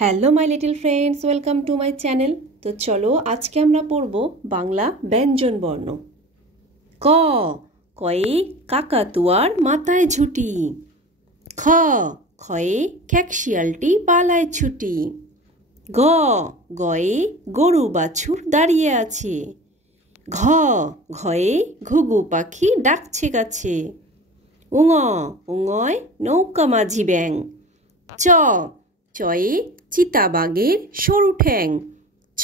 Hello my little friends, welcome to my channel. তো চলো আজকে আমরা পড়ব বাংলা ব্যঞ্জন বর্ণ। ক, কয়ে কাকাতুয়ার মাথায় ঝুঁটি। খ, খয়ে খ্যাকশিয়ালটি পালায় ছুটি। গ, গয়ে গরু বাছুর দাঁড়িয়ে আছে। ঘ, ঘয়ে ঘুঘু পাখি ডাকছে গাছে। উঙ, উঙয় নৌকা মাঝি ব্যাং। চ, চয়ে চিতাবাঘের সরু ঠ্যাং। ছ,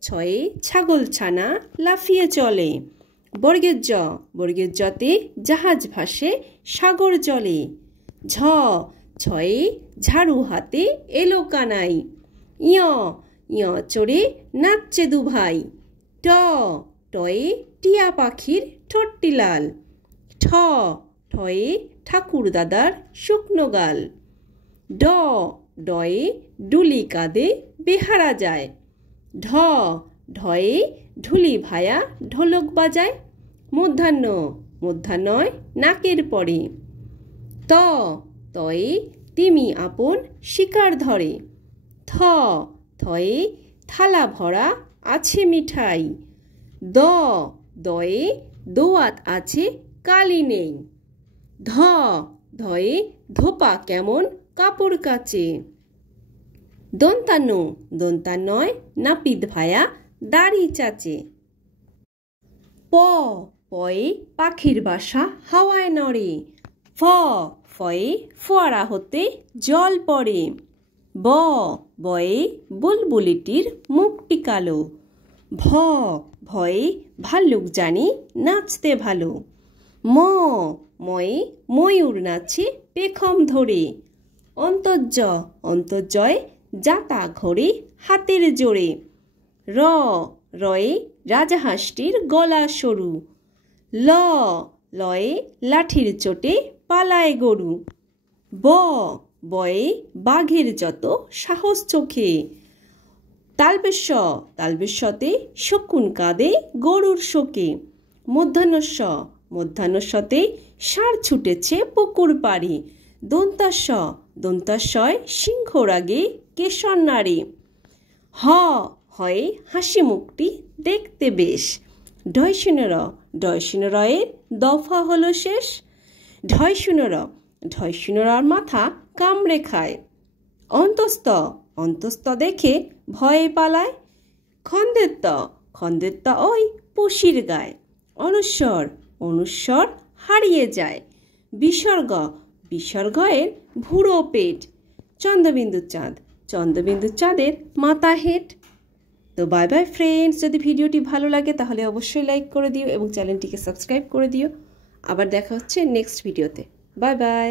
ছয়ে ছাগল ছানা লাফিয়ে চলে। বর্গের জ, বর্গের জতে জাহাজ ভাসে সাগর জলে। ঝ, ছয়ে ঝাড়ু হাতে এলো কানাই। ইয়, ইয় চড়ে নাচছে দুভাই। ট, টয়ে টিয়া পাখির ঠোঁটটি লাল। ঠ, ঠয়ে ঠাকুর দাদার শুকনো গাল। ড, ডয়ে ডুলি কাঁধে বেহারা যায়। ঢ, ঢয়ে ঢুলি ভায়া ঢোলক বাজায়। মধ্যাহ্ন, মধ্যাহ্নয় নাকের পরে। ত, তয়ে তিমি আপন শিকার ধরে। থ, থয়ে থালা ভরা আছে মিঠাই। দ, দয়ে দোয়াত আছে কালি নেই। ধ, ধয়ে ধোপা কেমন কাপড় কাচে। দন্তান্ন, দন্তান্নয় নাপিত ভায়া দাড়ি চাচে। প, পয়ে পাখির বাসা হাওয়ায় নড়ে। ফ, ফয়ে ফোয়ারা হতে জল পড়ে। ব, বয়ে বুলবুলিটির মুখটি কালো। ভ, ভয়ে ভাল্লুক জানি নাচতে ভালো। ম, ময়ে ময়ূর নাচে পেখম ধরে। অন্তর্য, অন্তর্জয় জাতা ঘোরে হাতের জোরে। র, রয়ে রাজাহাঁসটির গলা সরু। ল, লয়ে লাঠির চোটে পালায় গরু। ব, বয়ে বাঘের যত সাহস চোখে। তালবেশ, তালবেশতে শকুন কাঁদে গরুর শোকে। মধ্যাহ্নস্য, মধ্যাহ্নস্যতে ষাঁড় ছুটেছে পুকুর পাড়ে। দন্তাস্য, দন্তাস্যয় সিংহ রাগে কেশর নাড়ে। হ, হয়ে হাসি মুখটি দেখতে বেশ। ঢয়শূন্য, ঢয়শূন্য রয়ের দফা হলো শেষ। ঢয়শূন্য, ঢয়শূন্যর মাথা কামড়ে খায়। অন্তস্থ, অন্তস্থ দেখে ভয়ে পালায়। খন্দেত্ব, খন্দেত্ব ওই পশির গায়। অনুস্বর, অনুস্বর হারিয়ে যায়। বিসর্গ, বিসর্গয়ের ভুড়ো পেট। চন্দ্রবিন্দু চাঁদ, চন্দ্রবিন্দু চাঁদের মাথা হেট। তো বাই বাই ফ্রেন্ডস, যদি ভিডিওটি ভালো লাগে তাহলে অবশ্যই লাইক করে দিও এবং চ্যানেলটিকে সাবস্ক্রাইব করে দিও। আবার দেখা হচ্ছে নেক্সট ভিডিওতে। Bye bye.